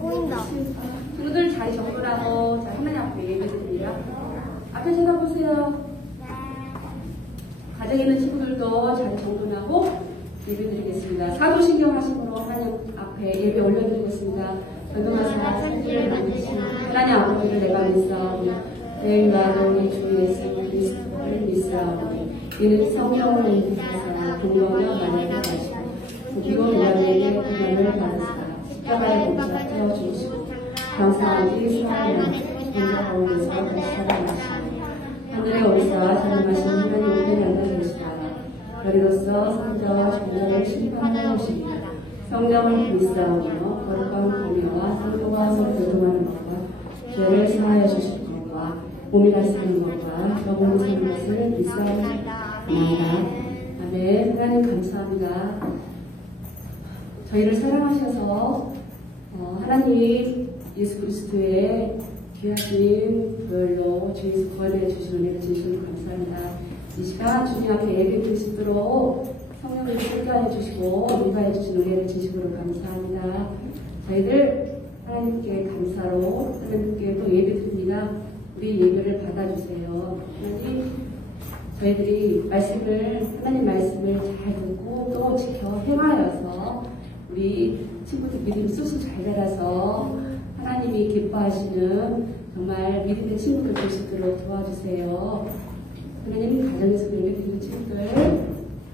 보인다. 친구들 잘 정돈하고 자, 하나님 앞에 예배드립니다. 앞에 쳐다보세요. 가정에 있는 친구들도 잘 정돈하고 예배드리겠습니다. 사도신경 하심으로 하나님 앞에 예배 올려드리겠습니다. 전도마사 생기를 만드신 하나님 아버지를 내가 믿사오니 내가 너희 주 예수 그리스도를 믿사오니 이는 성령을 인도하사 공로하며 만나게 하시고 부기로 인간에게 구원을 받으사 십자가에 못 태워 주시고 감사하기 사랑하는 혼자 가운데서 다시 살아나시고 하늘에 오리사 자님하신 하나님 우편에 앉아 계시다가 별이로서 성자와 종자를 심판하여 오시니 성령을 믿사오며 거룩한 공의와 성도와 서로 교통하는 것과 죄를 사하여 주실 것과 몸이 다스리는 것과 영혼을 사는 것을 믿사옵나이다. 아멘. 하나님 감사합니다. 저희를 사랑하셔서 하나님 예수 그리스도의 귀하신 별로 주 예수 구원해 주신 은혜를 진심으로 감사합니다. 이 시간 주님 앞에 예배 드릴 수 있도록 성령을 함께하여 주시고 인도하여 주신 은혜를 진심으로 감사합니다. 저희들 하나님께 감사로 하나님께 또 예배 드립니다. 우리 예배를 받아주세요. 하나님 저희들이 하나님 말씀을 잘 듣고 또 지켜 행하여서 우리 친구들 믿음 쑥쑥 잘 자라서 하나님이 기뻐하시는 정말 믿음의 친구들 될 수 있도록 도와주세요. 하나님 가정에서 예배드리는 친구들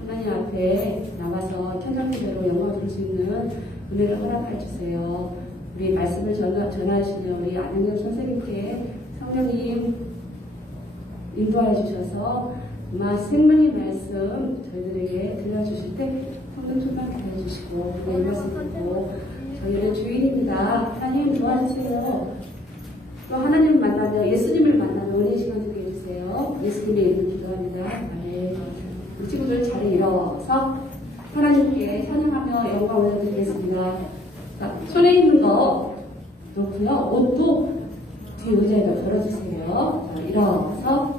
하나님 앞에 나와서 천상대로 영광을 부를 수 있는 은혜를 허락해 주세요. 우리 말씀을 전하시는 우리 안영경 선생님께 성령님 인도하여 주셔서 정말 생명의 말씀 저희들에게 들려주실 때 성령 충만하게 해주시고 이 말씀 듣고 저희는 주인입니다. 하나님 도와주세요. 또 하나님을 만나며 예수님을 만나며 은혜의 시간 되게 해주세요. 예수님의 이름으로 기도합니다. 아멘. 우리 친구들 자리에 일어서 하나님께 찬양하며 영광 올려드리겠습니다. 손에 있는 거 놓고요. 옷도 뒤 의자에다 걸어주세요. 자, 일어서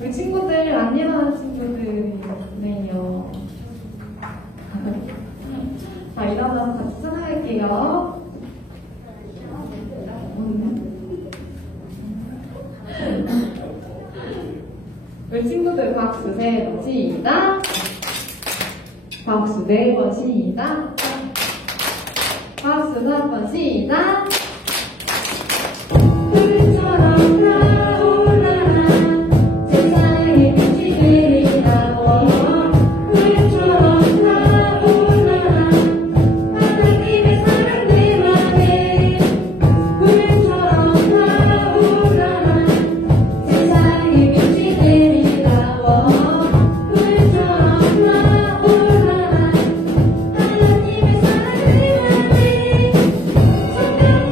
우리 친구들 안 일어나는 친구들이네요. 자, 일어나서 같이 찬양할게요. 우리 친구들 박수 3번 시작. 박수 4번 시작. 박수 4번 시작. 불처럼 타올라라 세상의 빛이 되리라고 불처럼 타올라라 하나님의 사랑들 안에 불처럼 타올라라 세상의 빛이 되리라고 불처럼 타올라라 하나님의 사랑들 안에 성령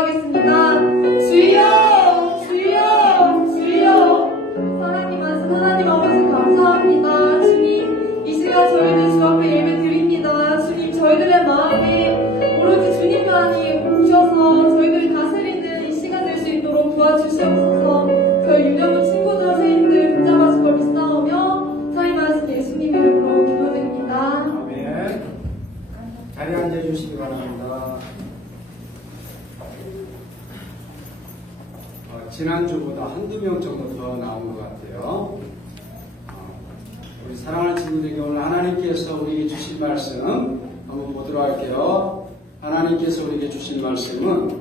기도하겠습니다. 주여, 주여, 주여. 사랑이 많으신 하나님 아버지 감사합니다. 주님, 이 시간 저희들 주 앞에 예배 드립니다. 주님, 저희들의 마음에 오로지 주님만이 오셔서 저희들을 다스리는 이 시간 될 수 있도록 도와주시옵소서. 저희 유년부 친구들, 선생님들 붙잡아서 걸 믿사오며 사랑이 많으신 예수님 이름으로 기도드립니다. 아멘. 자리에 앉아주시기 바랍니다. 지난주보다 한두 명 정도 더 나온 것 같아요. 우리 사랑하는 친구들에게 오늘 하나님께서 우리에게 주신 말씀 한번 보도록 할게요. 하나님께서 우리에게 주신 말씀은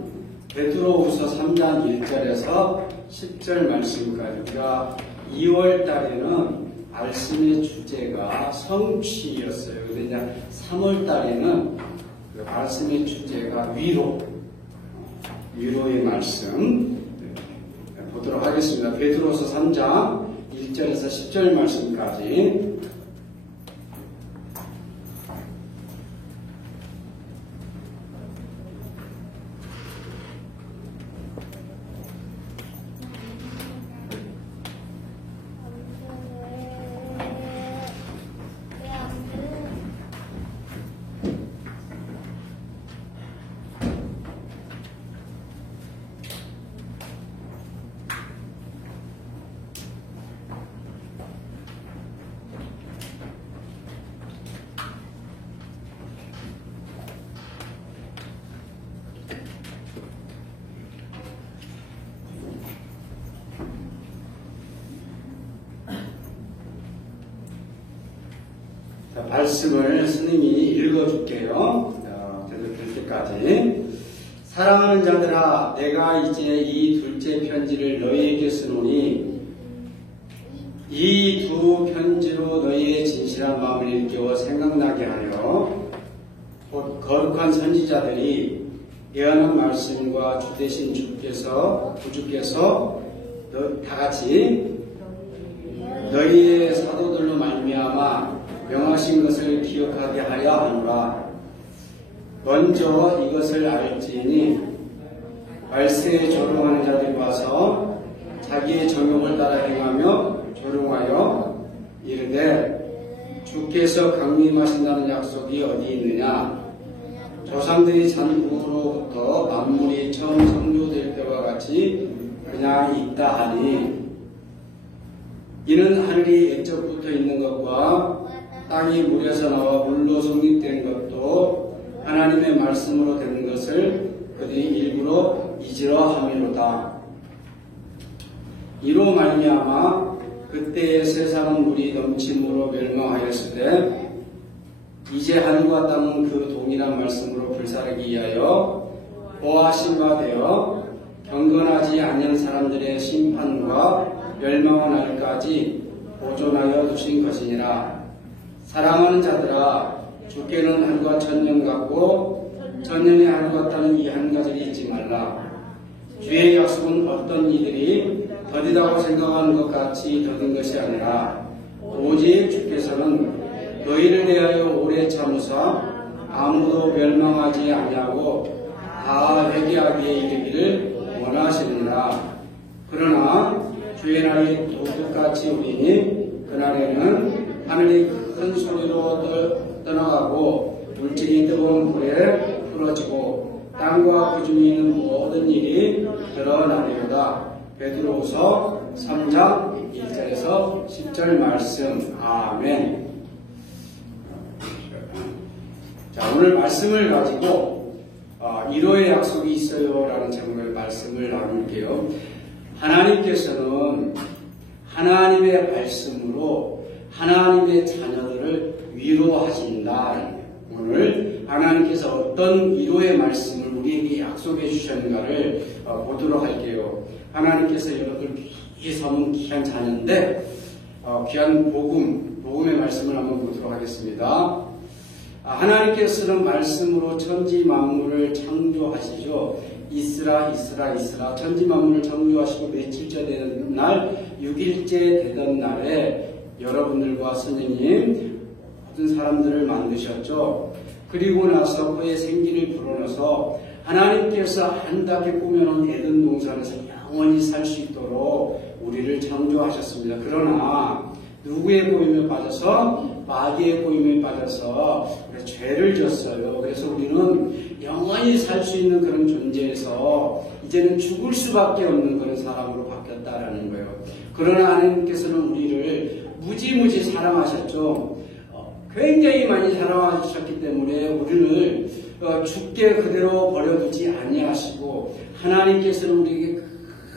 베드로후서 3장 1절에서 10절 말씀까지. 우리가 2월 달에는 말씀의 주제가 성취였어요. 근데 이제 3월 달에는 그 말씀의 주제가 위로의 말씀 보도록 하겠습니다. 베드로서 3장 1절에서 10절 말씀까지. 말씀을 스님이 읽어줄게요. 될 때까지. 사랑하는 자들아, 내가 이제 이 둘째 편지를 너희에게 쓰노니 이 두 편지로 너희의 진실한 마음을 일깨워 생각나게 하려 곧 거룩한 선지자들이 예언한 말씀과 주되신 주께서 다같이 너희의 사도들로 말미암아 명하신 것을 기억하게 하여 하노라. 먼저 이것을 알지니 말세에 조롱하는 자들이 와서 자기의 정욕을 따라 행하며 조롱하여 이르되 주께서 강림하신다는 약속이 어디 있느냐. 조상들이 잔부로부터 만물이 처음 성조될 때와 같이 그냥 있다 하니 이는 하늘이 옛적부터 있는 것과 땅이 물에서 나와 물로 성립된 것도 하나님의 말씀으로 된 것을 그들이 일부러 잊으려 함이로다. 이로 말미암아 그때의 세상은 물이 넘침으로 멸망하였으되 이제 하늘과 땅은 그 동일한 말씀으로 불사르기 위하여 보하신 바 되어 경건하지 않는 사람들의 심판과 멸망의 날까지 보존하여 두신 것이니라. 사랑하는 자들아, 주께는 하늘과 천년 같고 천년의 하늘 같다는 이 한 가지를 잊지 말라. 주의 약속은 어떤 이들이 더디다고 생각하는 것 같이 더딘 것이 아니라 오직 주께서는 너희를 대하여 오래 참으사 아무도 멸망하지 아니하고 다 회개하기에 이르기를 원하시느니라. 그러나 주의 날이 도둑같이 오리니 그날에는 하늘이 큰 소리로 떠나가고 물질이 뜨거운 불에 풀어지고 땅과 그 중에 있는 모든 일이 드러나리로다. 베드로후서 3장 1절에서 10절 말씀. 아멘. 자, 오늘 말씀을 가지고 위로의 약속이 있어요 라는 제목의 말씀을 나눌게요. 하나님께서는 하나님의 말씀으로 하나님의 자녀들을 위로하신다. 오늘 하나님께서 어떤 위로의 말씀을 우리에게 약속해 주셨는가를 보도록 할게요. 하나님께서 여러분을 귀히 삼은 귀한 자녀인데 귀한 복음의 말씀을 한번 보도록 하겠습니다. 하나님께서는 말씀으로 천지 만물을 창조하시죠. 있으라 있으라 있으라. 천지 만물을 창조하시고 며칠째 되는 날 6일째 되던 날에 여러분들과 선생님 모든 사람들을 만드셨죠. 그리고 나서 그의 생기를 불어넣어서 하나님께서 아름답게 꾸며놓은 에덴 동산에서 영원히 살 수 있도록 우리를 창조하셨습니다. 그러나 누구의 보임에 빠져서? 마귀의 보임에 빠져서 죄를 졌어요. 그래서 우리는 영원히 살 수 있는 그런 존재에서 이제는 죽을 수밖에 없는 그런 사람으로 바뀌었다라는 거예요. 그러나 하나님께서는 우리를 무지무지 사랑하셨죠. 굉장히 많이 사랑하셨기 때문에 우리를 죽게 그대로 버려두지 아니하시고 하나님께서는 우리에게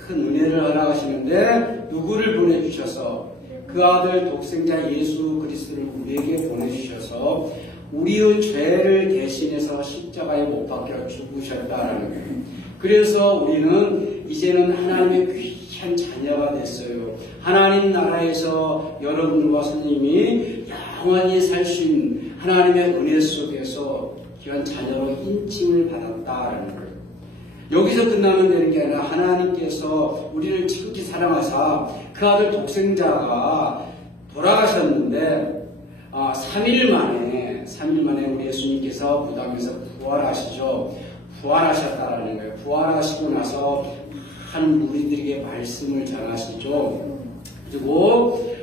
큰 은혜를 허락하시는데 누구를 보내주셔서 그 아들 독생자 예수 그리스도를 우리에게 보내주셔서 우리의 죄를 대신해서 십자가에 못 박혀 죽으셨다라는 거예요. 그래서 우리는 이제는 하나님의 귀한 자녀가 됐어요. 하나님 나라에서 여러분과 선생님이 영원히 살 수 있는 하나님의 은혜 속에서 귀한 자녀로 인칭을 받았다라는 거예요. 여기서 끝나면 되는 게 아니라 하나님께서 우리를 지극히 사랑하사 그 아들 독생자가 돌아가셨는데 3일 만에 우리 예수님께서 그 땅에서 부활하시죠. 부활하셨다라는 거예요. 부활하시고 나서 한 무리들에게 말씀을 전하시죠. 그리고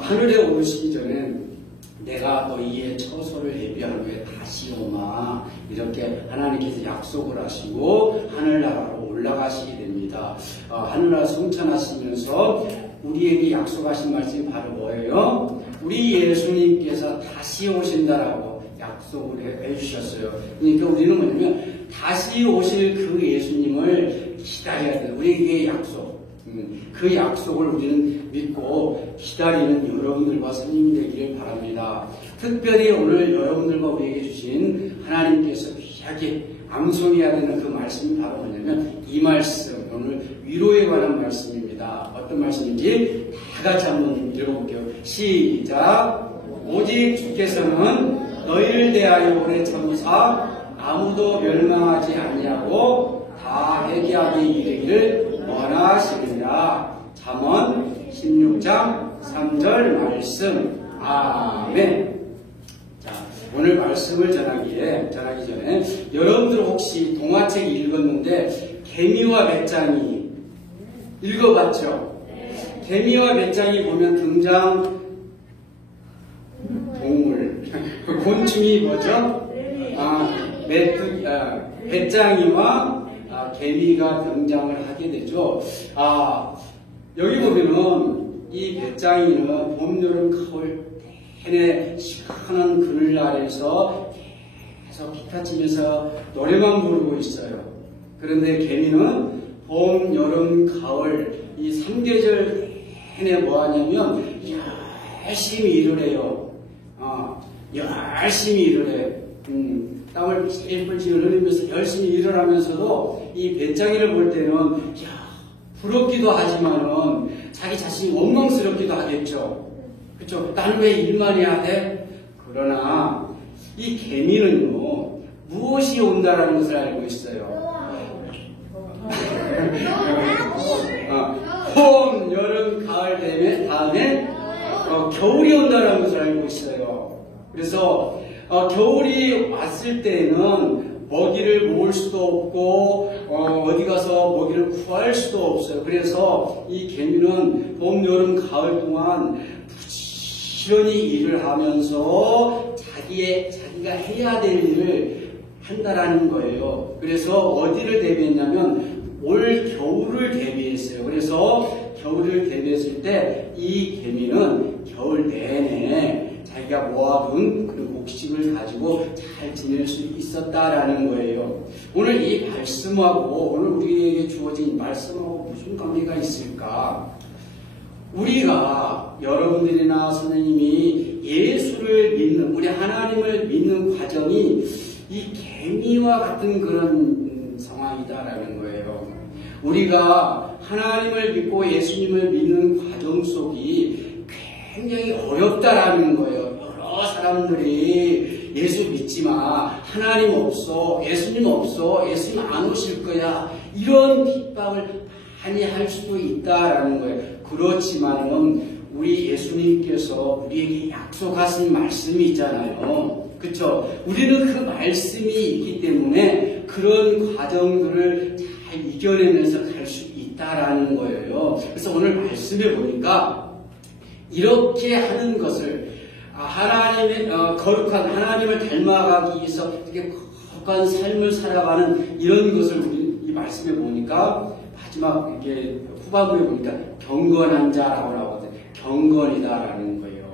하늘에 오르시기 전에 내가 너희의 처소를 예비한 후에 다시 오마 이렇게 하나님께서 약속을 하시고 하늘나라로 올라가시게 됩니다. 하늘나라 성찬하시면서 우리에게 약속하신 말씀이 바로 뭐예요? 우리 예수님께서 다시 오신다라고 약속을 해주셨어요. 그러니까 우리는 뭐냐면 다시 오실 그 예수님을 기다려야 돼요. 우리에게 약속. 그 약속을 우리는 믿고 기다리는 여러분들과 선생님이 되기를 바랍니다. 특별히 오늘 여러분들과 우리에게 주신 하나님께서 귀하게 암송해야 되는 그 말씀이 바로 뭐냐면 이 말씀, 오늘 위로에 관한 말씀입니다. 어떤 말씀인지 다 같이 한번 읽어볼게요. 시작! 오직 주께서는 너희를 대하여 오래 참으사 아무도 멸망하지 아니하고 다 회개하게 이르기를 원하시느니라. 잠언 16장 3절 말씀. 아멘. 자, 오늘 말씀을 전하기 전에 여러분들 혹시 동화책 읽었는데 개미와 배짱이 읽어봤죠? 개미와 배짱이 보면 등장 동물 곤충이 뭐죠? 배짱이와 개미가 등장을 하게 되죠. 여기 보면은 이 배짱이는 봄, 여름, 가을 내내 시원한 그늘날에서 계속 기타 치면서 노래만 부르고 있어요. 그런데 개미는 봄, 여름, 가을 이 3계절 내내 뭐 하냐면 열심히 일을 해요. 열심히 일을 해. 땀을 찔찔 흘리면서 열심히 일을 하면서도 이 배짱이를 볼 때는 부럽기도 하지만은 자기 자신이 원망스럽기도 하겠죠. 그렇죠? 나는 왜 일만 해야 돼? 그러나 이 개미는요 무엇이 온다라는 것을 알고 있어요. 봄, 여름, 가을 다음에 겨울이 온다라는 것을 알고 있어요. 그래서 겨울이 왔을 때에는 먹이를 모을 수도 없고 어디 가서 먹이를 구할 수도 없어요. 그래서 이 개미는 봄, 여름, 가을 동안 부지런히 일을 하면서 자기가 해야 될 일을 한다라는 거예요. 그래서 어디를 대비했냐면 올 겨울을 대비했어요. 그래서 겨울을 대비했을 때 이 개미는 겨울 내내 자기가 모아둔 그런 곡식을 가지고 잘 지낼 수 있었다라는 거예요. 오늘 이 말씀하고 오늘 우리에게 주어진 말씀하고 무슨 관계가 있을까? 우리가 여러분들이나 선생님이 예수를 믿는 우리 하나님을 믿는 과정이 이 개미와 같은 그런 상황이다라는 거예요. 우리가 하나님을 믿고 예수님을 믿는 과정 속이 굉장히 어렵다라는 거예요. 여러 사람들이 예수 믿지 마, 하나님 없어, 예수님 없어, 예수님 안 오실 거야, 이런 핍박을 많이 할 수도 있다라는 거예요. 그렇지만은 우리 예수님께서 우리에게 약속하신 말씀이 있잖아요. 그렇죠? 우리는 그 말씀이 있기 때문에 그런 과정들을 잘 이겨내면서 갈 수 있다라는 거예요. 그래서 오늘 말씀해 보니까 이렇게 하는 것을 하나님의 거룩한 하나님을 닮아가기 위해서 이렇게 거룩한 삶을 살아가는 이런 것을 우리 이 말씀해 보니까 마지막 이게 후반부에 보니까 경건한 자라고 나오거든요. 경건이다라는 거예요.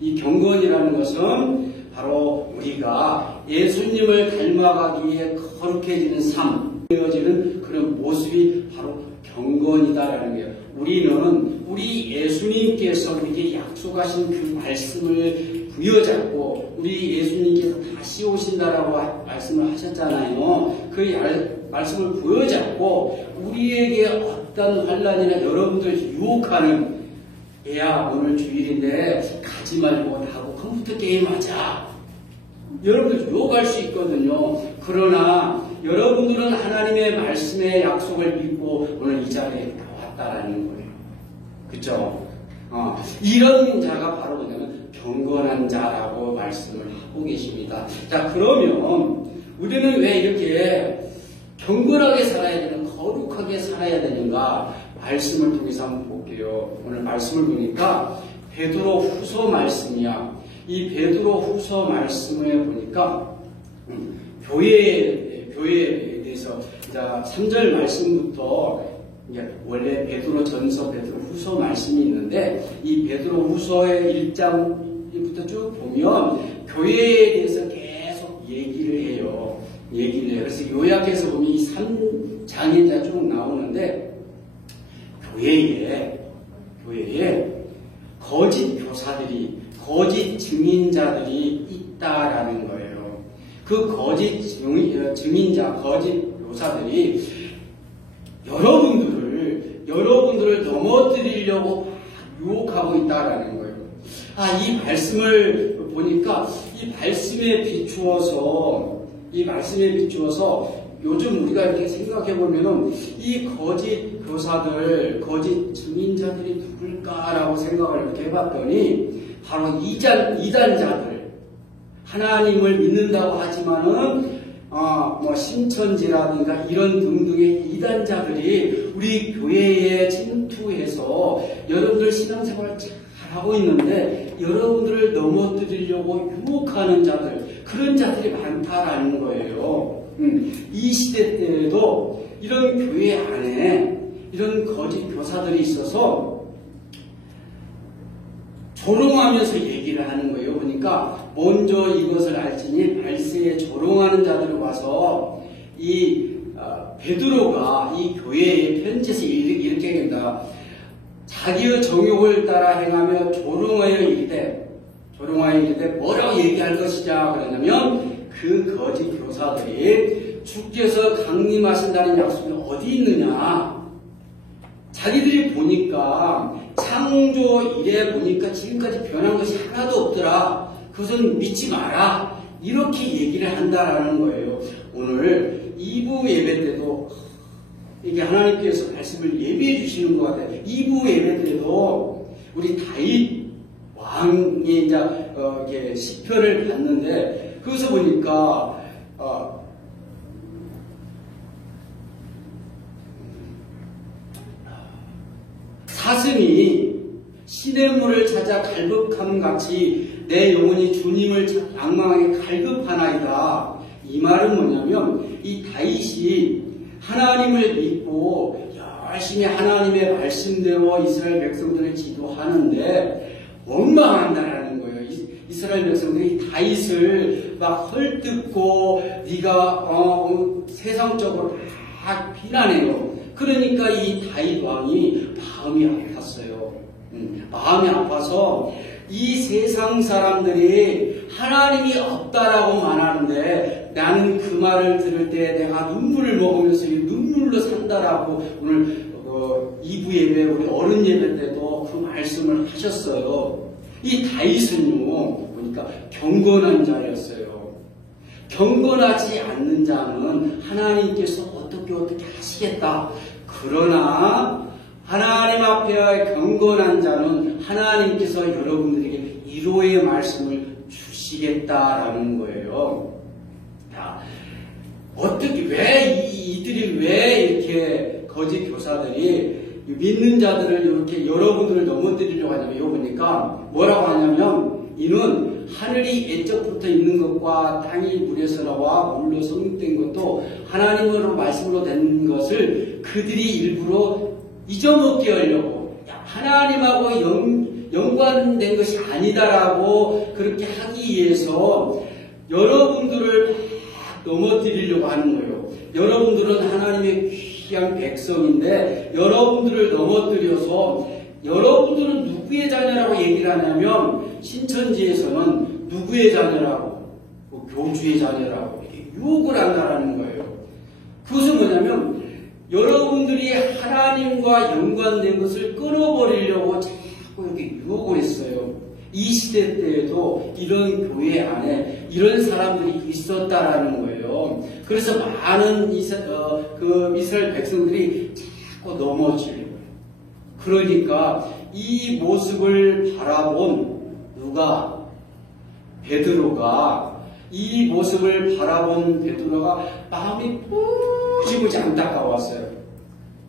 이 경건이라는 것은 바로 우리가 예수님을 닮아가기 위해 거룩해지는 삶, 되어지는 그런 모습이 바로 경건이다라는 거예요. 우리는 우리 예수님께서 우리에게 약속하신 그 말씀을 부여잡고 우리 예수님께서 다시 오신다라고 말씀을 하셨잖아요. 그 말씀을 부여잡고 우리에게 어떤 환난이나 여러분들 유혹하는 야 오늘 주일인데 가지 말고 나하고 컴퓨터 게임하자. 여러분들 유혹할 수 있거든요. 그러나 여러분들은 하나님의 말씀의 약속을 믿고 오늘 이 자리에 나왔다라는 거예요. 그쵸? 이런 자가 바로 뭐냐면 경건한 자라고 말씀을 하고 계십니다. 자, 그러면 우리는 왜 이렇게 경건하게 살아야 되는, 거룩하게 살아야 되는가? 말씀을 통해서 한번 볼게요. 오늘 말씀을 보니까 베드로 후서 말씀이야. 이 베드로 후서 말씀에 보니까 교회에 대해서 3절 말씀부터 원래 베드로 전서, 베드로 후서 말씀이 있는데 이 베드로 후서의 1장부터 쭉 보면 교회에 대해서 계속 얘기를 해요. 그래서 요약해서 보면 이 3장이 쭉 나오는데 교회에 거짓 교사들이, 거짓 증인자들이 있다라는 거예요. 그 거짓 증인자, 거짓 교사들이 여러분들을 넘어뜨리려고 유혹하고 있다라는 거예요. 이 말씀을 보니까 이 말씀에 비추어서 요즘 우리가 이렇게 생각해 보면은 이 거짓 교사들, 거짓 증인자들이 누굴까라고 생각을 이렇게 해봤더니 바로 이단자들, 하나님을 믿는다고 하지만은 신천지라든가 이런 등등의 이단자들이 우리 교회에 침투해서 여러분들 신앙생활을 잘 하고 있는데 여러분들을 넘어뜨리려고 유혹하는 자들, 그런 자들이 많다라는 거예요. 이 시대 때에도 이런 교회 안에 이런 거짓 교사들이 있어서 조롱하면서 얘기를 하는 거예요. 그러니까 먼저 이것을 알지니 발세에 조롱하는 자들이 와서 이 베드로가 이 교회에 편지에서 이렇게 된다. 자기의 정욕을 따라 행하며 조롱하여 이르되 뭐라고 얘기할 것이냐 그러냐면 그 거짓 교사들이 주께서 강림하신다는 약속이 어디 있느냐. 자기들이 보니까 창조 이래 보니까 지금까지 변한 것이 하나도 없더라. 그것은 믿지 마라. 이렇게 얘기를 한다라는 거예요. 오늘 2부 예배 때도 이게 하나님께서 말씀을 예비해 주시는 것 같아요. 2부 예배 때도 우리 다윗 왕이 이제 시편을 봤는데 거기서 보니까 사슴이 시냇물을 찾아 갈급함같이 내 영혼이 주님을 악망하게 갈급하나이다. 이 말은 뭐냐면 이 다윗이 하나님을 믿고 열심히 하나님의 말씀대로 이스라엘 백성들을 지도하는데 원망한다라는 거예요. 이스라엘 백성들이 다윗을 막 헐뜯고 네가 세상적으로 막 비난해요. 그러니까 이 다윗 왕이 마음이 아팠어요. 마음이 아파서 이 세상 사람들이 하나님이 없다라고 말하는데 나는 그 말을 들을 때 내가 눈물을 먹으면서 이 눈물로 산다라고 오늘 2부 예배 우리 어른 예배 때도 그 말씀을 하셨어요. 이 다윗은요 보니까 경건한 자였어요. 경건하지 않는 자는 하나님께서 어떻게 하시겠다. 그러나 하나님 앞에 경건한 자는 하나님께서 여러분들에게 위로의 말씀을 주시겠다라는 거예요. 자, 어떻게, 이들이 왜 이렇게 거짓 교사들이 믿는 자들을 이렇게 여러분들을 넘어뜨리려고 하냐면, 이거 보니까 뭐라고 하냐면, 이는 하늘이 옛적부터 있는 것과 땅이 물에서 나와 물로 성육된 것도 하나님으로 말씀으로 된 것을 그들이 일부러 잊어먹게 하려고, 하나님하고 연관된 것이 아니다라고 그렇게 하기 위해서 여러분들을 넘어뜨리려고 하는 거예요. 여러분들은 하나님의 귀한 백성인데 여러분들을 넘어뜨려서 여러분들은 누구의 자녀라고 얘기를 하냐면, 신천지에서는 누구의 자녀라고, 교주의 자녀라고 이렇게 유혹을 한다라는 거예요. 그것은 뭐냐면 여러분들이 하나님과 연관된 것을 끊어버리려고 자꾸 이렇게 유혹을 했어요. 이 시대 때에도 이런 교회 안에 이런 사람들이 있었다라는 거예요. 그래서 많은 이스라엘 백성들이 자꾸 넘어지려고. 그러니까 이 모습을 바라본 누가? 베드로가, 이 모습을 바라본 베드로가 마음이 무지무지 안타까웠어요.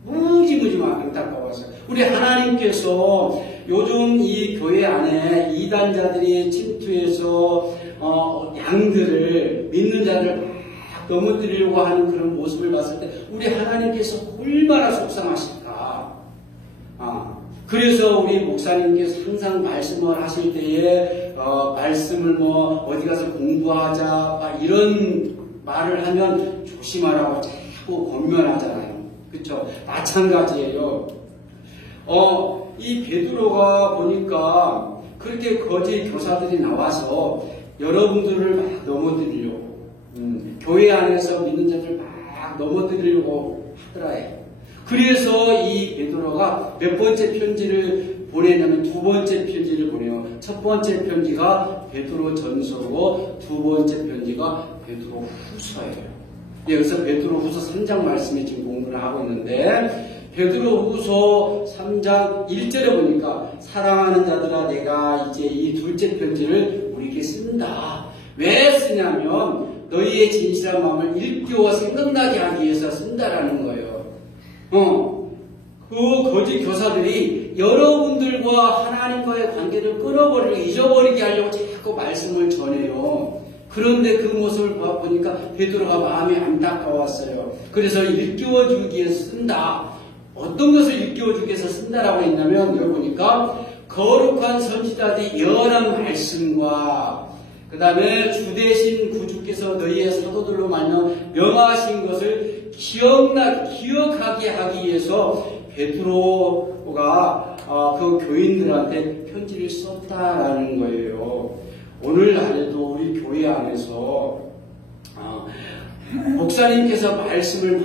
무지무지 안타까웠어요. 우리 하나님께서 요즘 이 교회 안에 이단자들이 침투해서 양들을, 믿는 자를 막 넘어뜨리려고 하는 그런 모습을 봤을 때 우리 하나님께서 얼마나 속상하실까. 그래서 우리 목사님께서 항상 말씀을 하실 때에 말씀을 어디 가서 공부하자 막 이런 말을 하면 조심하라고 자꾸 권면하잖아요. 그렇죠? 마찬가지예요. 이 베드로가 보니까 그렇게 거짓 교사들이 나와서 여러분들을 막 넘어뜨리려고, 교회 안에서 믿는 자들 막 넘어뜨리려고 하더라요. 그래서 이 베드로가 몇 번째 편지를 보내냐면 두 번째 편지를 보내요. 첫 번째 편지가 베드로 전서고 두 번째 편지가 베드로 후서예요. 여기서 베드로 후서 3장 말씀에 지금 공부를 하고 있는데, 베드로 후서 3장 1절에 보니까 사랑하는 자들아, 내가 이제 이 둘째 편지를 우리에게 쓴다. 왜 쓰냐면 너희의 진실한 마음을 일깨워 생각나게 하기 위해서 쓴다라는 거예요. 그 거짓 교사들이 여러분들과 하나님과의 관계를 끊어버리고 잊어버리게 하려고 자꾸 말씀을 전해요. 그런데 그 모습을 보니까 베드로가 마음이 안타까웠어요. 그래서 일깨워주기 위해서 쓴다. 어떤 것을 일깨워주기 위해서 쓴다라고 했냐면, 여기 보니까 거룩한 선지자들이 여러 말씀과 그 다음에 주대신 구주께서 너희의 사도들로 말미암아 명하신 것을 기억하게 하기 위해서 베드로가 그 교인들한테 편지를 썼다라는 거예요. 오늘날에도 우리 교회 안에서 목사님께서 말씀을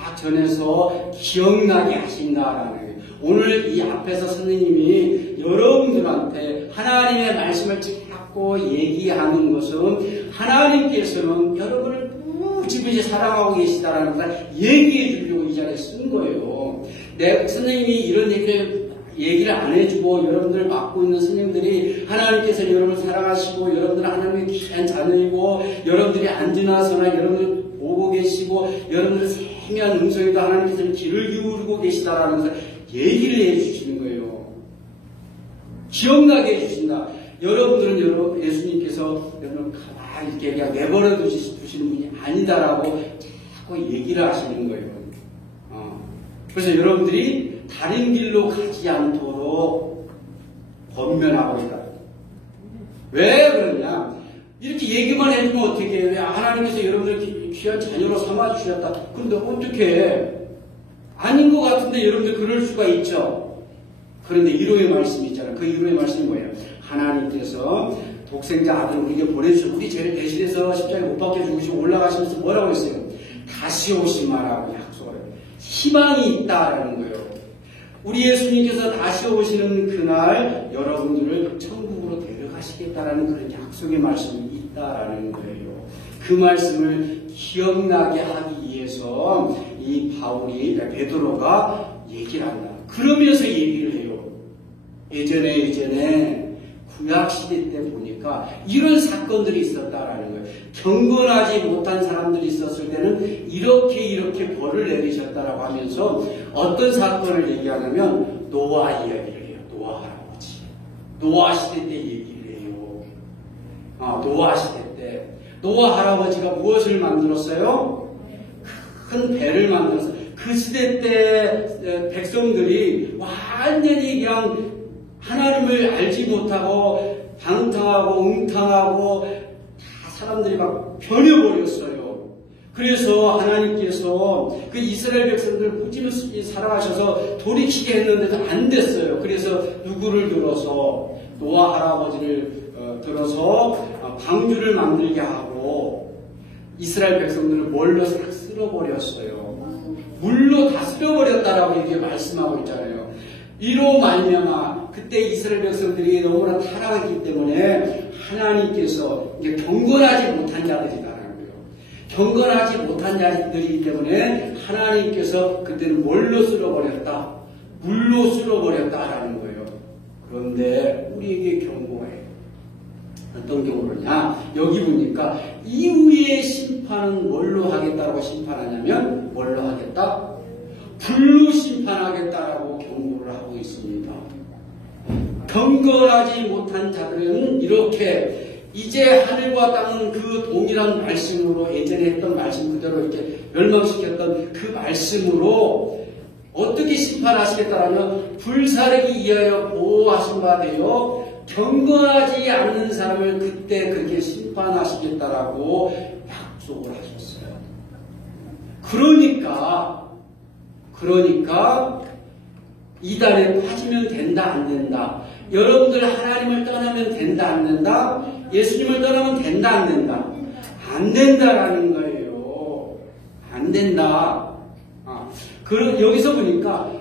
막 전해서 기억나게 하신다라는 거예요. 오늘 이 앞에서 선생님이 여러분들한테 하나님의 말씀을 자꾸 얘기하는 것은 하나님께서는 여러분을 무지무지 사랑하고 계시다라는 것을 얘기해 주려고 이 자리에 쓴 거예요. 선생님이 이런 얘기를 안 해주고 여러분들 맡고 있는 선생님들이 하나님께서 여러분을 사랑하시고 여러분들은 하나님의 귀한 자녀이고 여러분들이 안지나서나 여러분들 보고 계시고 여러분들 세미한 음성에도 하나님께서 귀를 기울이고 계시다라는 것을 얘기를 해주시는 거예요. 기억나게 해주신다. 여러분들은 예수님께서 여러분 가만히 이렇게 그냥 내버려 두시는 분이 아니다라고 자꾸 얘기를 하시는 거예요. 그래서 여러분들이 다른 길로 가지 않도록 권면하고 있다. 왜 그러냐? 이렇게 얘기만 해주면 어떻게 해요? 하나님께서 여러분들 귀한 자녀로 삼아주셨다. 그런데 어떻게 해? 아닌 것 같은데 여러분들 그럴 수가 있죠. 그런데 1호의 말씀이 있잖아요. 그 1호의 말씀이 뭐예요? 하나님께서 독생자 아들을 우리에게 보내주시고 우리 죄를 대신해서 십자가에 못 박혀 죽으시고 올라가시면서 뭐라고 했어요? 다시 오시마라고 약속을 해요. 희망이 있다라는 거예요. 우리 예수님께서 다시 오시는 그날 여러분들을 천국으로 데려가시겠다라는 그런 약속의 말씀이 있다라는 거예요. 그 말씀을 기억나게 하기 위해서 이 베드로가 얘기를 한다. 그러면서 얘기를 해요. 예전에 구약시대 때 보니까 이런 사건들이 있었다라는 거예요. 경건하지 못한 사람들이 있었을 때는 이렇게 벌을 내리셨다라고 하면서 어떤 사건을 얘기하냐면 노아 이야기를 해요. 노아 할아버지. 노아 시대 때 얘기를 해요. 노아 시대 때. 노아 할아버지가 무엇을 만들었어요? 큰 배를 만들어서 그 시대 때 백성들이 완전히 그냥 하나님을 알지 못하고 방탕하고 웅탕하고 다 사람들이 막 변해버렸어요. 그래서 하나님께서 그 이스라엘 백성들을 무지무지 사랑하셔서 돌이키게 했는데도 안 됐어요. 그래서 누구를 들어서 노아 할아버지를 들어서 방주를 만들게 하고 이스라엘 백성들을 뭘로 싹 쓸어버렸어요. 물로 다 쓸어버렸다라고 이렇게 말씀하고 있잖아요. 이로 말미암아 그때 이스라엘 백성들이 너무나 타락했기 때문에 하나님께서 이게 경건하지 못한 자들이라는 거예요. 경건하지 못한 자들이기 때문에 하나님께서 그때는 뭘로 쓸어버렸다? 물로 쓸어버렸다라는 거예요. 그런데 우리에게 경고해요. 어떤 경우냐? 여기 보니까 이후의 심판은 뭘로 하겠다고 심판하냐면 뭘로 하겠다? 불로 심판하겠다라고 경고를 하고 있습니다. 경건하지 못한 자들은 이렇게 이제 하늘과 땅은 그 동일한 말씀으로 예전에 했던 말씀 그대로 이렇게 멸망시켰던 그 말씀으로 어떻게 심판하시겠다라면 불사르기 위하여 보호하신 바 되어 경건하지 않는 사람을 그때 그렇게 심판하시겠다라고 약속을 하셨어요. 그러니까 이단에 빠지면 된다 안 된다. 여러분들 하나님을 떠나면 된다 안 된다. 예수님을 떠나면 된다 안 된다. 안 된다라는 거예요. 안 된다. 여기서 보니까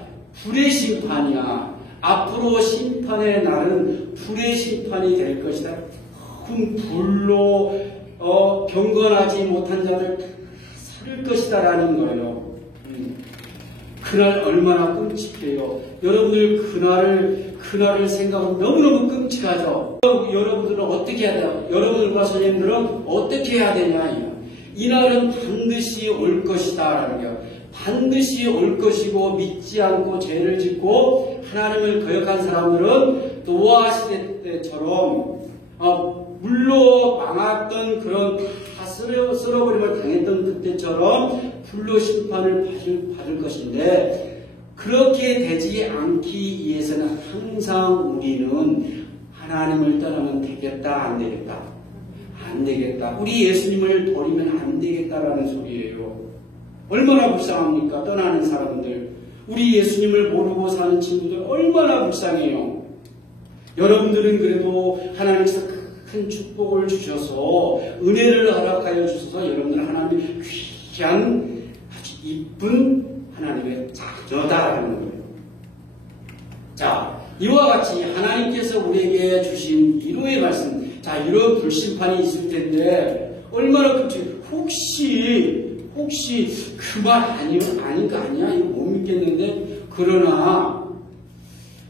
불의 심판이야. 앞으로 심판의 날은 불의 심판이 될 것이다. 큰 불로 경건하지 못한 자들 다 살을 것이다라는 거예요. 그날 얼마나 끔찍해요. 여러분들 그날을 생각하면 너무너무 끔찍하죠. 여러분들은 어떻게 해야 돼요? 여러분들과 선생님들은 어떻게 해야 되냐? 이날은 반드시 올 것이다라는 거예요. 반드시 올 것이고 믿지 않고 죄를 짓고 하나님을 거역한 사람들은 노아 시대 때처럼 물로 망했던 그런 다 쓸어버림을 당했던 그때처럼 불로 심판을 받을 것인데 그렇게 되지 않기 위해서는 항상 우리는 하나님을 떠나면 되겠다 안 되겠다? 안 되겠다. 우리 예수님을 버리면 안 되겠다라는 소리예요. 얼마나 불쌍합니까? 떠나는 사람들. 우리 예수님을 모르고 사는 친구들 얼마나 불쌍해요. 여러분들은 그래도 하나님께서 큰 축복을 주셔서 은혜를 허락하여 주셔서 여러분들은 하나님의 귀한 아주 이쁜 하나님의 자녀다라는 거예요. 자, 이와 같이 하나님께서 우리에게 주신 위로의 말씀. 자, 이런 불심판이 있을 텐데 얼마나 끔찍해. 혹시 그 말 아닌 거 아니야? 이거 못 믿겠는데. 그러나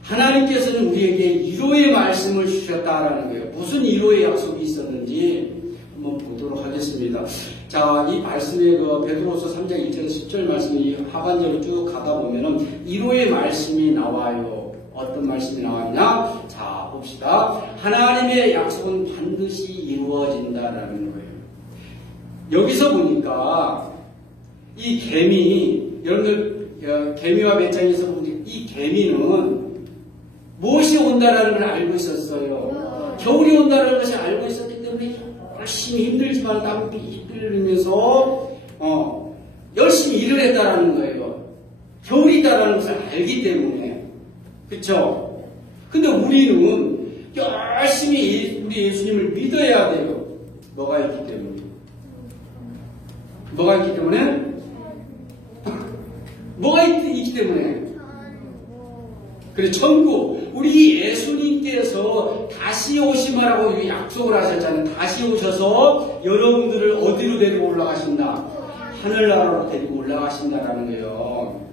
하나님께서는 우리에게 위로의 말씀을 주셨다라는 거예요. 무슨 위로의 약속이 있었는지 한번 보도록 하겠습니다. 자, 이 말씀에 베드로서 3장 1절에서 10절 말씀이 하반절을 쭉 가다 보면은 위로의 말씀이 나와요. 어떤 말씀이 나왔냐? 자, 봅시다. 하나님의 약속은 반드시 이루어진다라는 거예요. 여기서 보니까 이 개미, 여러분들 개미와 배짱에서 보니까 이 개미는 무엇이 온다라는 걸 알고 있었어요. 겨울이 온다라는 것을 알고 있었기 때문에 열심히 힘들지만 땀이 흘리면서 열심히 일을 했다라는 거예요. 겨울이 있다라는 것을 알기 때문에. 그쵸? 근데 우리는 열심히 우리 예수님을 믿어야 돼요. 뭐가 있기 때문에. 뭐가 있기 때문에? 뭐가 있기 때문에? 그래, 천국. 우리 예수님께서 다시 오시마라고 약속을 하셨잖아요. 다시 오셔서 여러분들을 어디로 데리고 올라가신다? 하늘나라로 데리고 올라가신다라는 거예요.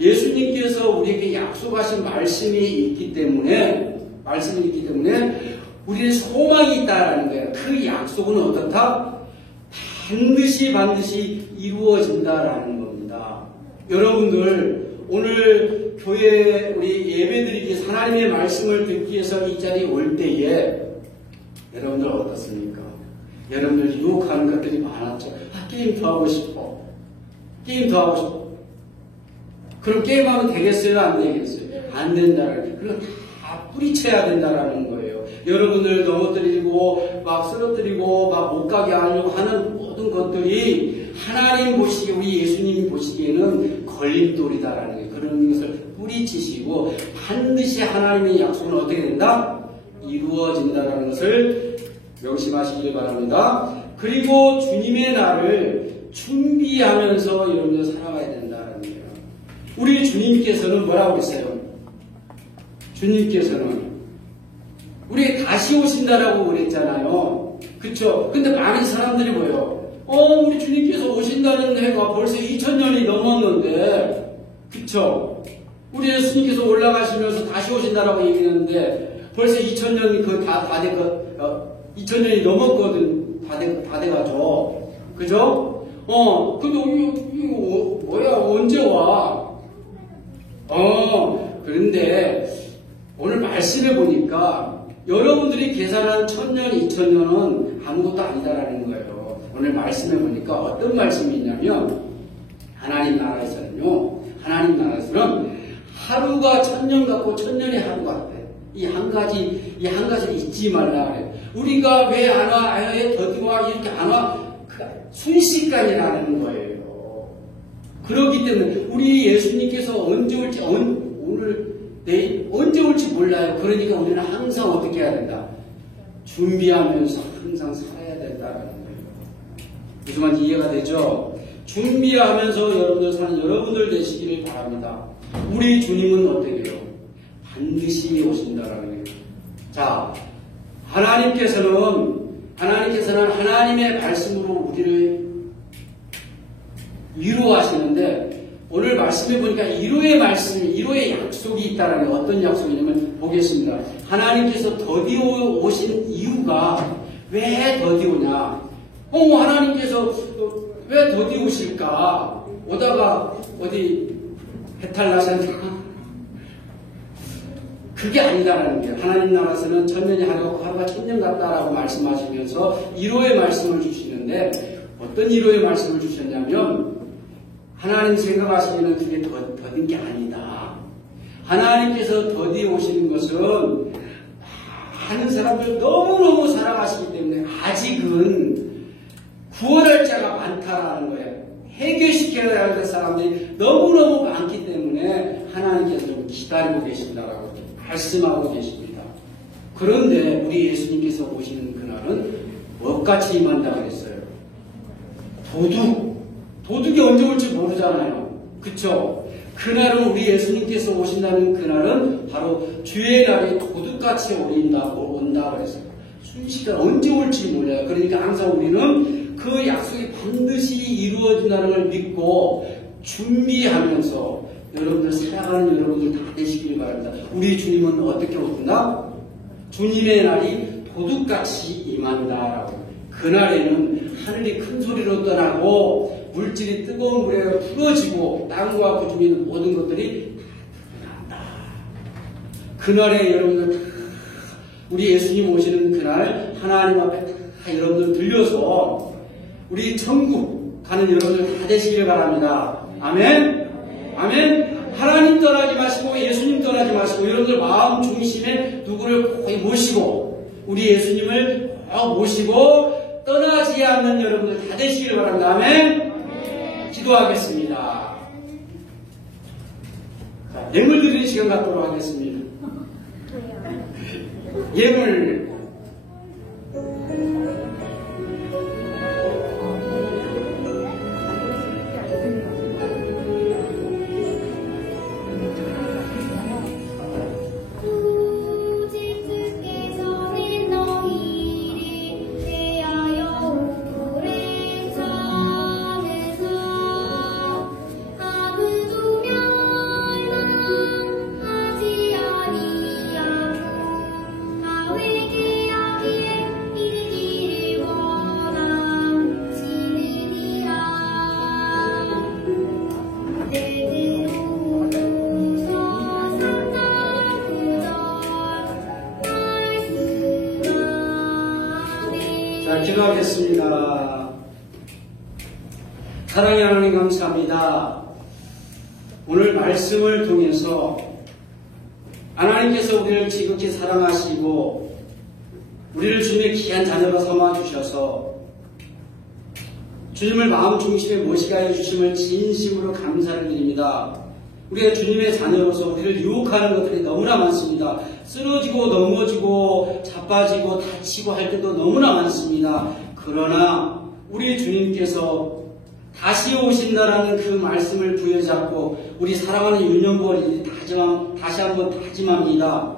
예수님께서 우리에게 약속하신 말씀이 있기 때문에 우리는 소망이 있다라는 거예요. 그 약속은 어떻다? 반드시 이루어진다라는 겁니다. 여러분들 오늘 교회 우리 예배드리기 위해서 하나님의 말씀을 듣기 위해서 이 자리에 올 때에 여러분들 어떻습니까? 여러분들 유혹하는 것들이 많았죠. 게임 더 하고 싶어. 게임 더 하고 싶어. 그럼 게임하면 되겠어요? 안 되겠어요? 안 된다는. 그럼 다 뿌리쳐야 된다라는 거예요. 여러분들 넘어뜨리고 막 쓰러뜨리고 막 못 가게 하려고 하는 모든 것들이 하나님 보시기에 우리 예수님이 보시기에는 걸림돌이다라는 거예요. 그런 것을 뿌리치시고 반드시 하나님의 약속은 어떻게 된다? 이루어진다라는 것을 명심하시길 바랍니다. 그리고 주님의 날을 준비하면서 여러분들 살아가야 된다는 거예요. 우리 주님께서는 뭐라고 했어요? 주님께서는 우리 다시 오신다라고 그랬잖아요. 그쵸? 근데 많은 사람들이 뭐예요? 우리 주님께서 오신다는 해가 벌써 2000년이 넘었는데, 그쵸? 우리 예수님께서 올라가시면서 다시 오신다라고 얘기했는데, 벌써 2000년이 2000년이 넘었거든. 다 돼가죠. 그죠? 근데 이거 뭐야? 언제 와? 그런데 오늘 말씀해 보니까 여러분들이 계산한 1000년, 2000년은 아무것도 아니다라는 거예요. 오늘 말씀해 보니까 어떤 말씀이 있냐면 하나님 나라에서는요. 하나님 나라에서는 하루가 1000년 같고 1000년이 하루 같아. 이 한 가지를 잊지 말라 그래요. 우리가 왜 안 와? 왜 더디와 이렇게 안 와? 순식간이라는 거예요. 그렇기 때문에 우리 예수님께서 언제 올지 오늘 내일 언제 올지 몰라요. 그러니까 우리는 항상 어떻게 해야 된다? 준비하면서 항상 살아야 된다는 거예요. 무슨 말인지 이해가 되죠? 준비하면서 여러분들 사는 여러분들 되시기를 바랍니다. 우리 주님은 어떻게 해요? 반드시 오신다라는 거예요. 자, 하나님께서는 하나님의 말씀으로 우리를 위로하시는데 오늘 말씀해 보니까 위로의 말씀, 위로의 약속이 있다라는 어떤 약속이냐면 보겠습니다. 하나님께서 더디 오신 이유가 왜 더디 오냐? 하나님께서 왜 더디 오실까? 오다가 어디 배탈 나셨나? 그게 아니다라는 거예요. 하나님 나라에서는 천년이 하루가 1000년 같다라고 말씀하시면서 위로의 말씀을 주시는데 어떤 위로의 말씀을 주셨냐면 하나님 생각하시기에는 그게 더딘 게 아니다. 하나님께서 더디 오시는 것은 많은 사람들 너무너무 사랑하시기 때문에 아직은 구원할 자가 많다라는 거예요. 해결시켜야 할 사람들이 너무너무 많기 때문에 하나님께서 좀 기다리고 계신다라고 말씀하고 계십니다. 그런데 우리 예수님께서 오시는 그날은 뭐같이 임한다 그랬어요? 도둑이 언제 올지 모르잖아요. 그쵸? 그날은 우리 예수님께서 오신다는 그날은 바로 주의 날이 도둑같이 온다 그랬어요. 순식간 언제 올지 몰라요. 그러니까 항상 우리는 그 약속이 반드시 이루어진다는 걸 믿고 준비하면서 여러분들 살아가는 여러분들 다 되시길 바랍니다. 우리 주님은 어떻게 오신다? 주님의 날이 도둑같이 임한다라고. 그날에는 하늘이 큰 소리로 떠나고 물질이 뜨거운 물에 풀어지고 땅과 그 중에 있는 모든 것들이 다 드러난다. 그날에 여러분들 다 우리 예수님 오시는 그날 하나님 앞에 다 여러분들 들려서 우리 천국 가는 여러분들 다 되시길 바랍니다. 아멘. 아멘. 하나님 떠나지 마시고 예수님 떠나지 마시고 여러분들 마음 중심에 누구를 거의 모시고 우리 예수님을 모시고 떠나지 않는 여러분들 다 되시길 바랍니다. 아멘. 기도하겠습니다. 자, 예물 드리는 시간 갖도록 하겠습니다. 예물 아웨기 기도하겠습니다. 사랑의 하나님 감사합니다. 오늘 말씀을 통해서 하나님께서 우리를 지극히 사랑하시고 우리를 주님의 귀한 자녀로 삼아주셔서 주님을 마음 중심에 모시게 하여 주심을 진심으로 감사를 드립니다. 우리가 주님의 자녀로서 우리를 유혹하는 것들이 너무나 많습니다. 쓰러지고 넘어지고 자빠지고 다치고 할 때도 너무나 많습니다. 그러나 우리 주님께서 다시 오신다라는 그 말씀을 부여잡고 우리 사랑하는 유년부원이 다시 한번 다짐합니다.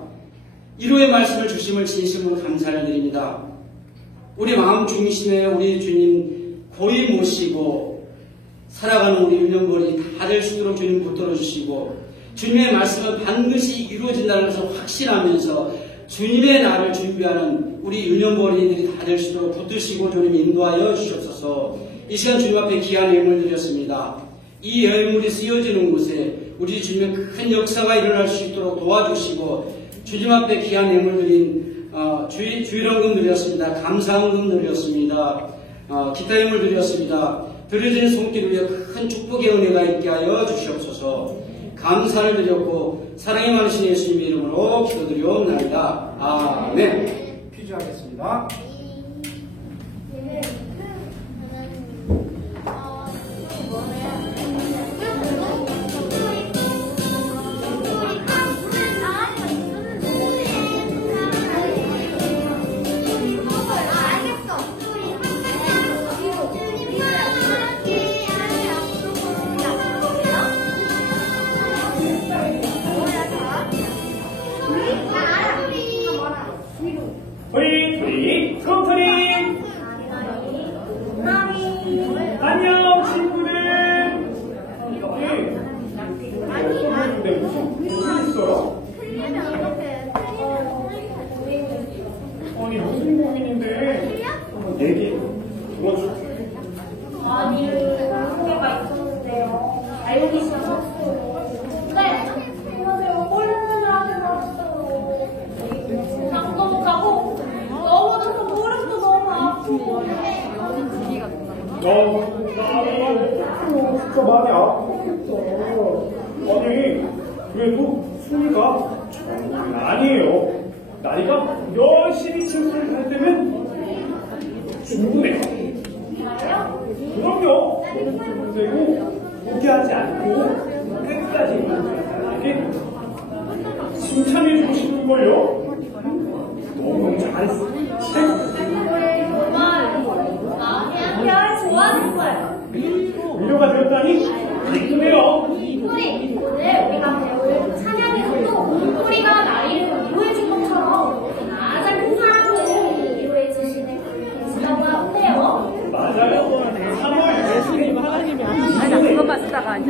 이로의 말씀을 주심을 진심으로 감사를 드립니다. 우리 마음 중심에 우리 주님 고이 모시고 살아가는 우리 유년부원이 다 될 수 있도록 주님 붙들어 주시고 주님의 말씀은 반드시 이루어진다는 것을 확신하면서 주님의 날을 준비하는 우리 유년부원이들이 다 될 수 있도록 붙드시고 주님 인도하여 주시옵소서. 이 시간 주님 앞에 귀한 예물을 드렸습니다. 이 예물이 쓰여지는 곳에 우리 주님의 큰 역사가 일어날 수 있도록 도와주시고 주님 앞에 귀한 예물 드린 주일헌금 드렸습니다. 감사헌금 드렸습니다. 기타 예물 드렸습니다. 드려진 손길 위에 큰 축복의 은혜가 있게 하여 주시옵소서. 감사를 드렸고 사랑이 많으신 예수님의 이름으로 기도드리옵나이다. 아멘. 퀴즈하겠습니다. 안녕 친구들. 근데 무슨 일이 있어요? 아니 무슨 고민인데? 내기 들어줄게. 아니, 소개가 있었는데요. 알고 계시나요? 네. 안녕하세요. 꼴문을 하게 나왔어요. 장도 못 가고, 넘어져서 무릎도 너무 아프고. 나도 진짜 많이 아프겠어. 아니, 그래도 순이가 아니에요. 나이가 열심히 친구를 할 때면 충분해. 그럼요. 그리고 포기하지 않고 끝까지 이렇게 칭찬해주고 싶은걸요. 너무 잘했어. 정말 좋았어요. 위로가 되었다니 기쁘네요. 우리 오늘 우리가 배울 찬양에서도 우리가 나이를 위로해준 것처럼 가장 큰 사람을 위로해주시는 분이라고 하는데요. 맞아요. 3월 예수님 하나님이 아니, 나 그것만 쓰다가 앉아.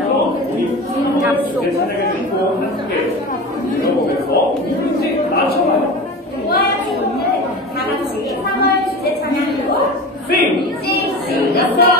약속. 제 찬양을 듣고 함께 들어보면서 누군지 맞춰봐요. 좋아요, 친구들. 다 같이 3월 주제 찬양으로 Sing! 시작!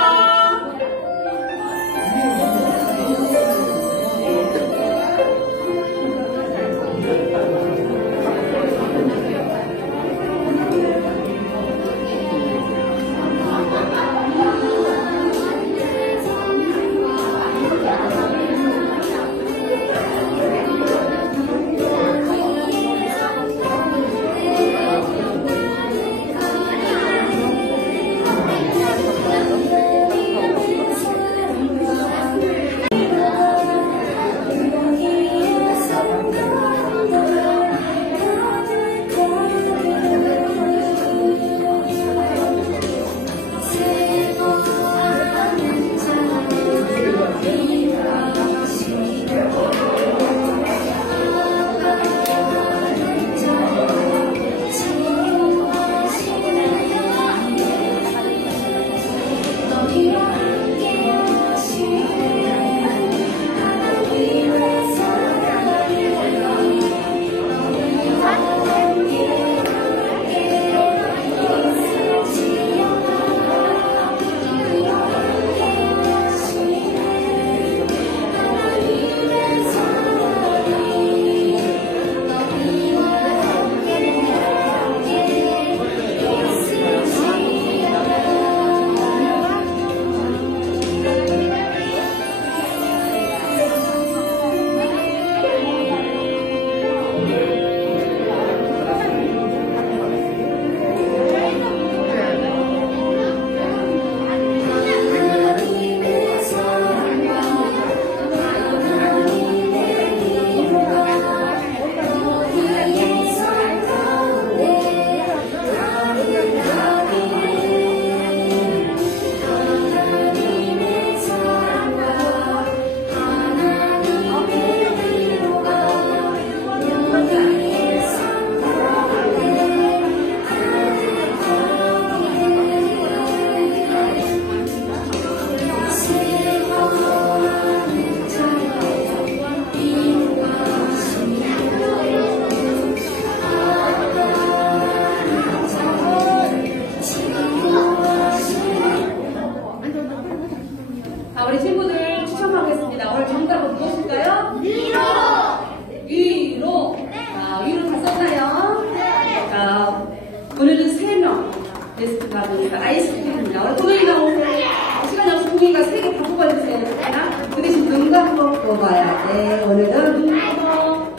읽어봐야 돼. 오늘은 문구도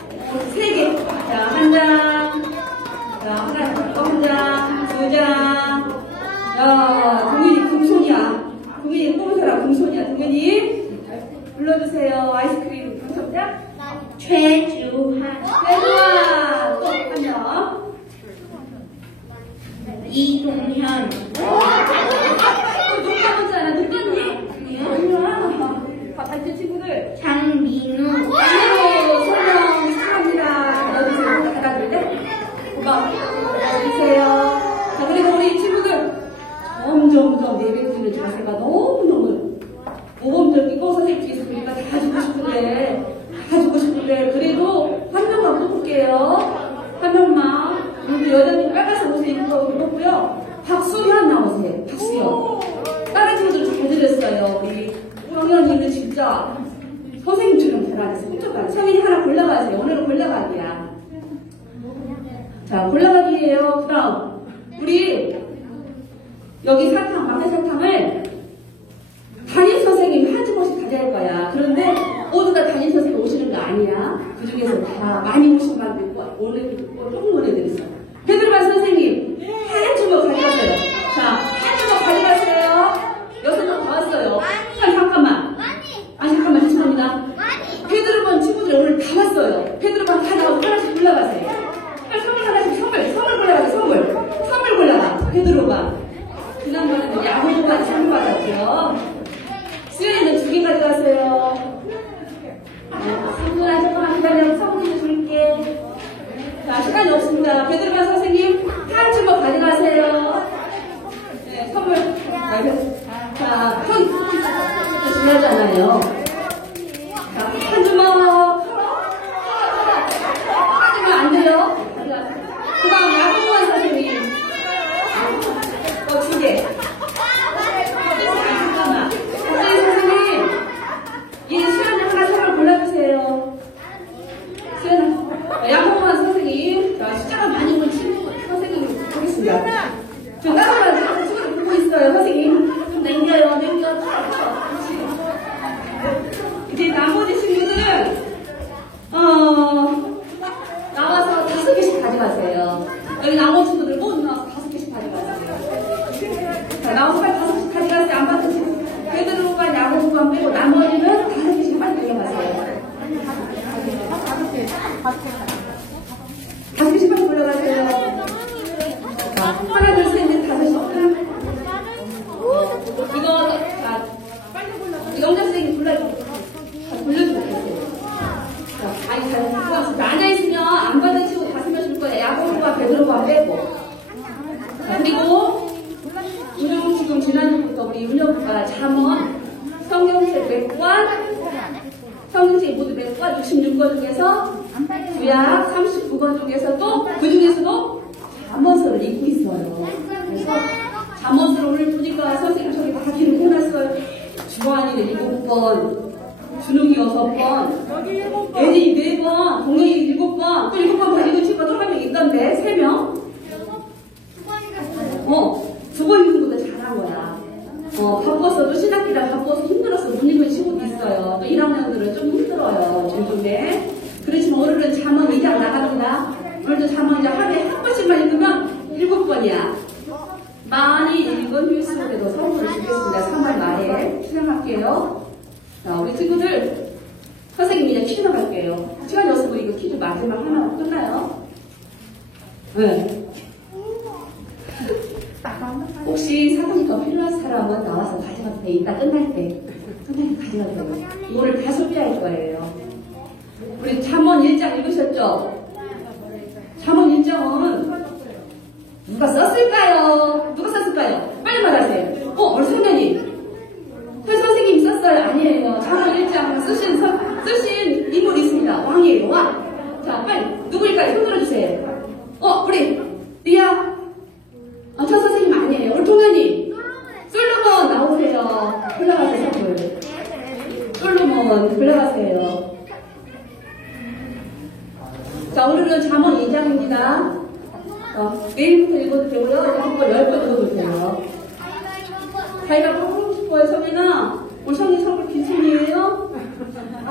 3개. 자, 한 장. 자, 한 장, 2장. 야, 동현이 금손이야. 동현이 뽑으셔라, 금손이야. 동현이. 불러주세요. 아이스크림 당첨자. 최주한, 최주환. 또 한 명. 이동현, 눈 감았잖아. 눈 떴니? 예. 바깥에 친구들. 장민우, 아이고, 설명 축하합니다. 넣어주세요. 받아줄 때. 고마워. 받아주세요. 자, 그리고 우리 친구들. 점점 내뱉는 자세가 너무너무 모범적이고, 선생님 뒤에서 보니까 다 주고 싶은데, 그래도 한 명만 뽑을게요. 한 명만. 우리 여자님 빨간색 옷에 입었고요. 박수현 나오세요. 박수현. 다른 친구들 잘 들었어요. 우리 성현이는 진짜 선생님처럼 잘하겠어요. 엄청 잘하세요. 성현이 하나 골라가세요. 오늘은 골라가기야. 자, 골라가기예요. 그럼 우리 여기 사탕, 마늘 사탕을 담임 선생님이 한 주먹씩 가져갈 거야. 그런데 모두 다 담임 선생님 오시는 거 아니야. 그 중에서 다 많이 오신 분도 있고, 오늘 조금 오는 애들 있어. 베드로반 선생님, 한 주먹 가져가세요. 자, 한 주먹 가져가세요. 6명 다 왔어요. 잠깐만. 잠깐만, 죄송합니다. 베드로반 친구들이 오늘 다 왔어요. 베드로반 다 나오고 하나씩 골라가세요. 선물 하나씩, 선물 골라가세요. 선물 골라가. 베드로반. 지난번에는 야구만 선물 받았죠. 수연이는 2개 가져가세요. 수연아, 조금만 기다려. 선물 줄게. 자, 시간이 없습니다. 베드로반 선생님, 한 주먹 가져가세요. 네, 선물. 자, 중요하잖아요. 자, 한 주먹. 하지만 안 돼요. 그 다음, 야구만 선생님. 2개. 잠깐만. 선생님. 예, 수연이 하나 선물 골라주세요. 수연아. 양호만 선생님. 자, 숫자가 많이 온 친구, 선생님 보겠습니다. 저 따라가서 친구를 보고 있어요, 선생님. 좀 남겨. 이제 나머지 친구들은, 나와서 5개씩 가져가세요. 여기 나머지 친구들 모두 나와서 5개씩 가져가세요. 자, 나와서 빨리 5개씩 가져가세요. 안 받은 친구. 베드로반, 야고보만 빼고 나머지는 5개씩 빨리 가져가세요. 5개씩 빨리 골라가세요. 자, 하나, 둘, 셋, 넷, 5씩. 이거, 자, 영자 선생님 돌려주고 계세요. 자, 아니, 잘 골랐습니다. 앉아있으면 안 받은 친구 다 쓰면 거예요. 야고보와 베드로반 빼고. 자, 그리고, 운영 지금 지난주부터 우리 운영부가 잠언, 성경책 몇 권, 성경책 모두 몇 권, 66권 중에서 구약 39권 중에서도 그 중에서도 잠언서를 읽고 있어요. 그래서 잠언서를 오늘 보니까 선생님 저기 다 기록 해놨어요. 주관이는 7번, 주능이 6번, 애진이 4번, 동영이 7번, 또 7번 다 읽은 친구가 또 한 명 있던데 3명. 2번 읽는 것도 잘한 거야. 바빴어도 신학기라 바빠서 힘들어서 못 읽은 친구도 있어요. 또 1학년들은 좀 힘들어요. 요즘에. 그렇지만 오늘은 잠언 2장 나갑니다. 오늘도 잠언 이제 하루에 한 번씩만 읽으면 7번이야. 많이 읽은 휴일수록에도 선물을 주겠습니다. 3월 말에 시작할게요. 자, 우리 친구들 선생님이 이제 퀴즈 나갈게요. 시간이 없어서 이거 퀴즈 마지막 하나 끝나요. 네. 혹시 사탕이 더 필요한 사람은 나와서 가져가도 돼. 이따 끝날 때 가져가도 돼요. 이거를 다 소개할 거예요. 우리 잠언 1장 읽으셨죠? 잠언 1장은 누가 썼을까요? 빨리 말하세요. 우리 성현이. 선생님이 썼어요? 아니에요. 잠언 1장 쓰신 인물이 있습니다. 왕이에요, 왕. 자, 빨리. 누구일까요? 손 들어주세요. 우리 리아. 저 선생님 아니에요. 우리 동현이. 솔로몬 나오세요. 올라가세요, 선물. 솔로몬, 올라가세요. 자, 오늘은 잠언 2장입니다. 내일부터 읽어도 되고요. 한번 10번 읽어도 돼요. 자기가 하고 싶어요, 성인아. 우리 성인 선물 귀신이에요?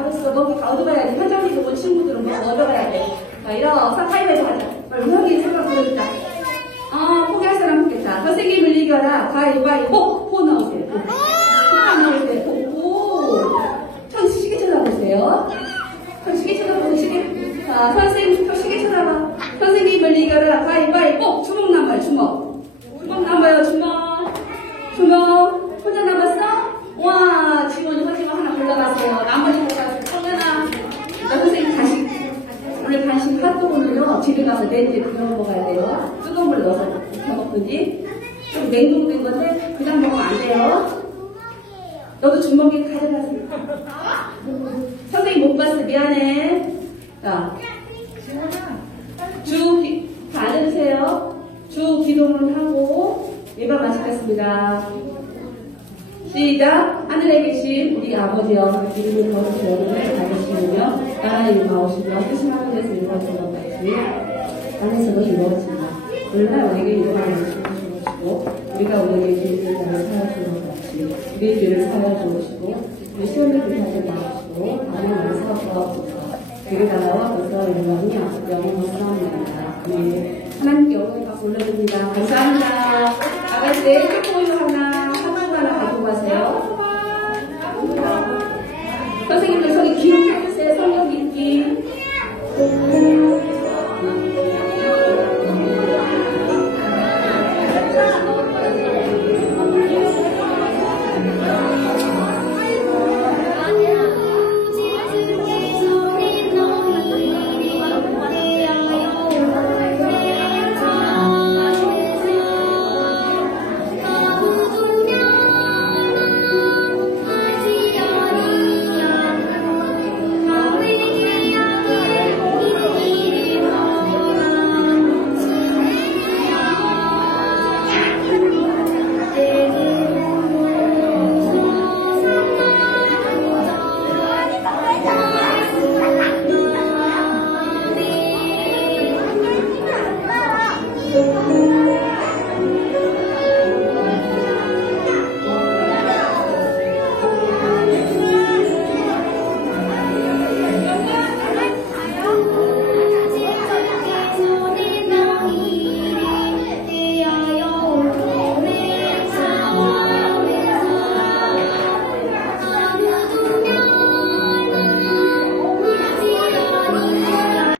됐어. 너무 다 얻어가야지. 현장에서 온 친구들은 뭐 얻어가야 돼. 자, 일어서 가위바위보 하자. 우리 생각 보여주자. 포기할 사람 없겠다. 선생님을 이겨라. 가위바위보. 포 나오세요. 포 나오세요. 천 시계 쳐다보세요. 천 시계 쳐다보시게. 자, 선생님, 시계 쳐다봐. 선생님을 이겨라. 가위바위보. 주먹 남아요, 주먹. 주먹 남아요, 주먹. 혼자 남았어? 와, 지원이 하지만 하나 골라가세요. 나머지 골라가세요. 성현아. 자, 선생님 간식. 오늘 간식 핫도그는요, 집에 가서 내일에 그냥 먹어야 돼요. 뜨거운 물 넣어서 먹든지. 좀 냉동된 건데, 그냥 먹으면 안 돼요. 너도 주먹에 가져가세요. 선생님 못 봤어. 미안해. 자, 다 앉아주세요. 주 기도문 하고 예방 마치겠습니다. 시작. 하늘에 계신 우리 아버지여, 이름을 거룩히 여기를 가르치시며 나라의 임하오시며 뜻이 하늘에서 이루어진 것 같이 땅에서도 이루어집니다. 오늘날 우리에게 일어나는 것을 주시고 우리가 우리에게 죄를 사하여 것 같이 우리의 죄를 사하여 주시고 우리 시험을 불하지 마시고 다음에 만사 구하옵소서. 그의 나라와 권세와 영광이 영원히 사옵나이다. 아멘. 하나님께 영광을 받고 올려드립니다. 감사합니다. 나갈 때 깨꼬유 하나 가지고 가세요. 선생님들 저기 기록